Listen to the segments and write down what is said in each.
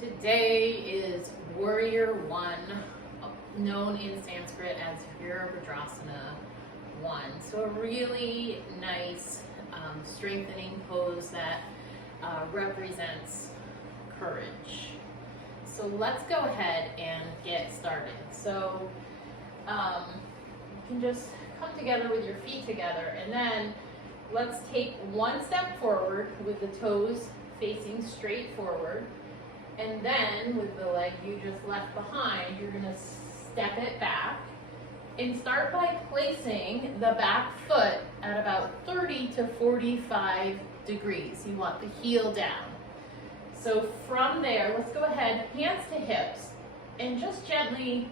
Today is Warrior 1, known in Sanskrit as Virabhadrasana 1. So a really nice strengthening pose that represents courage. So let's go ahead and get started. So you can just come together with your feet together, and then let's take one step forward with the toes facing straight forward. And then with the leg you just left behind, you're gonna step it back and start by placing the back foot at about 30 to 45 degrees. You want the heel down. So from there, let's go ahead, hands to hips, and just gently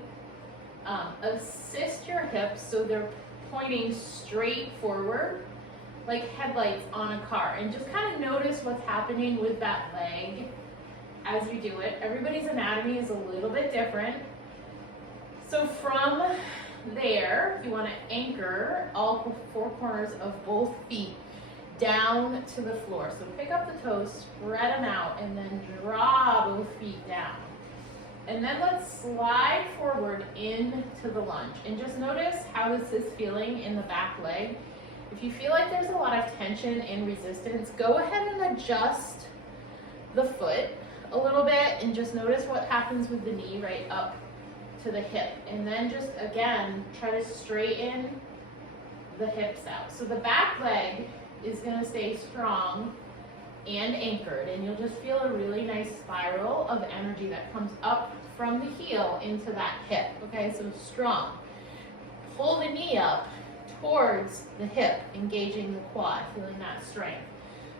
assist your hips so they're pointing straight forward, like headlights on a car. And just kind of notice what's happening with that leg as you do it. Everybody's anatomy is a little bit different. So from there, you want to anchor all four corners of both feet down to the floor. So pick up the toes, spread them out, and then draw both feet down. And then let's slide forward into the lunge. And just notice how is this feeling in the back leg. If you feel like there's a lot of tension and resistance, go ahead and adjust the foot a little bit and just notice what happens with the knee right up to the hip. And then just again, try to straighten the hips out. So the back leg is gonna stay strong and anchored, and you'll just feel a really nice spiral of energy that comes up from the heel into that hip. Okay, so strong. Pull the knee up towards the hip, engaging the quad, feeling that strength.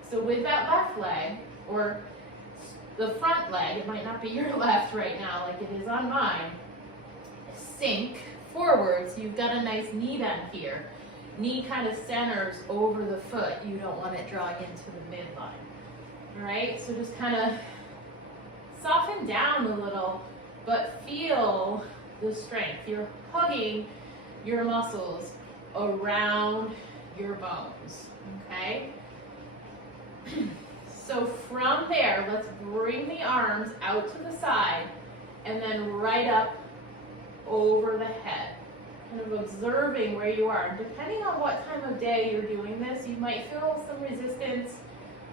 So with that left leg, or the front leg, it might not be your left right now like it is on mine, sink forwards. You've got a nice knee bend here. Knee kind of centers over the foot. You don't want it drawing into the midline. All right, so just kind of soften down a little, but feel the strength. You're hugging your muscles around your bones, okay? So from there, let's bring the arms out to the side and then right up over the head, kind of observing where you are. Depending on what time of day you're doing this, you might feel some resistance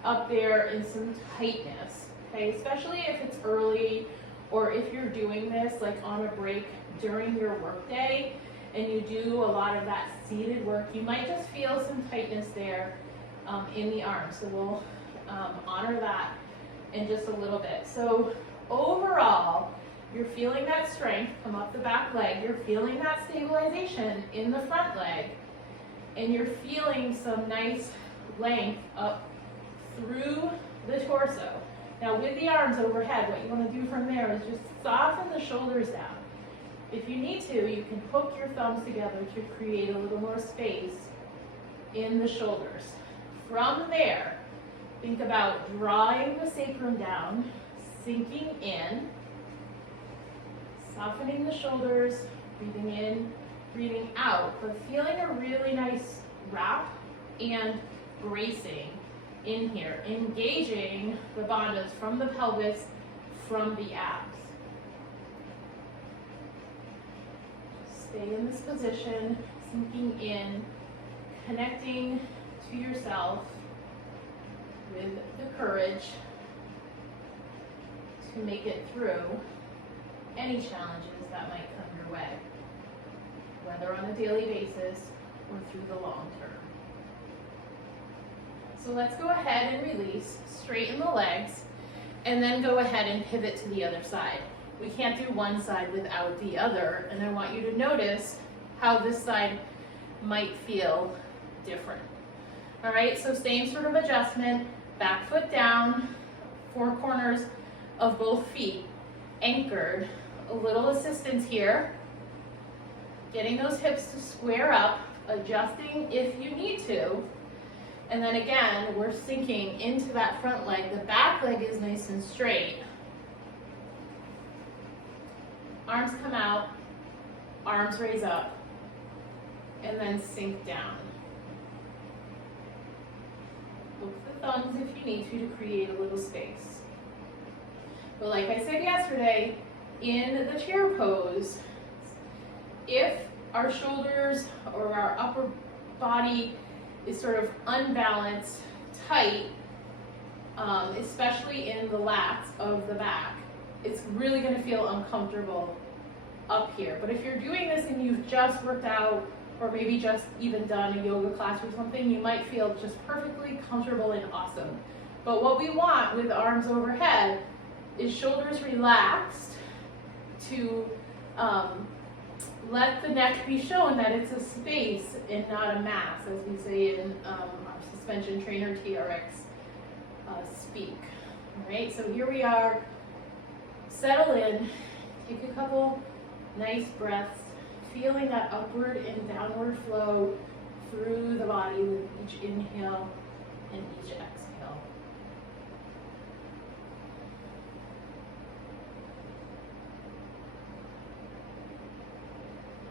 up there and some tightness, okay? Especially if it's early or if you're doing this like on a break during your workday and you do a lot of that seated work, you might just feel some tightness there in the arms. So we'll honor that in just a little bit. So overall, you're feeling that strength come up the back leg, you're feeling that stabilization in the front leg, and you're feeling some nice length up through the torso. Now with the arms overhead, what you want to do from there is just soften the shoulders down. If you need to, you can hook your thumbs together to create a little more space in the shoulders. From there, think about drawing the sacrum down, sinking in, softening the shoulders, breathing in, breathing out, but feeling a really nice wrap and bracing in here, engaging the bandhas from the pelvis, from the abs. Stay in this position, sinking in, connecting to yourself with the courage to make it through any challenges that might come your way, whether on a daily basis or through the long term. So let's go ahead and release, straighten the legs, and then go ahead and pivot to the other side. We can't do one side without the other, and I want you to notice how this side might feel different. All right, so same sort of adjustment, back foot down, four corners of both feet anchored, a little assistance here, getting those hips to square up, adjusting if you need to, and then again, we're sinking into that front leg. The back leg is nice and straight. Arms come out, arms raise up, and then sink down. Hook the thumbs if you need to create a little space. But like I said yesterday, in the chair pose, if our shoulders or our upper body is sort of unbalanced, tight, especially in the lats of the back, it's really going to feel uncomfortable up here. But if you're doing this and you've just worked out, or maybe just even done a yoga class or something, you might feel just perfectly comfortable and awesome. But what we want with arms overhead is shoulders relaxed to let the neck be shown that it's a space and not a mass, as we say in our suspension trainer TRX speak. All right, so here we are. Settle in, take a couple nice breaths, feeling that upward and downward flow through the body with each inhale and each exhale.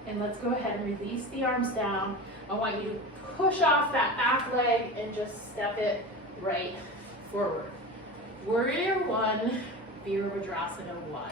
And let's go ahead and release the arms down. I want you to push off that back leg and just step it right forward. Warrior one, Virabhadrasana one.